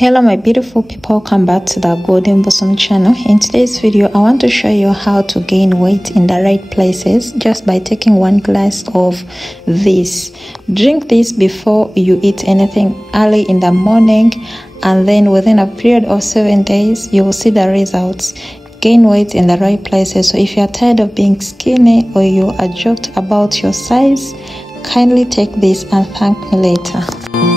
Hello my beautiful people, welcome back to the Golden Bosom channel. In today's video I want to show you how to gain weight in the right places just by taking 1 glass of this. Drink this before you eat anything early in the morning, and then within a period of 7 days you will see the results. Gain weight in the right places. So if you are tired of being skinny or you are joked about your size, kindly take this and thank me later.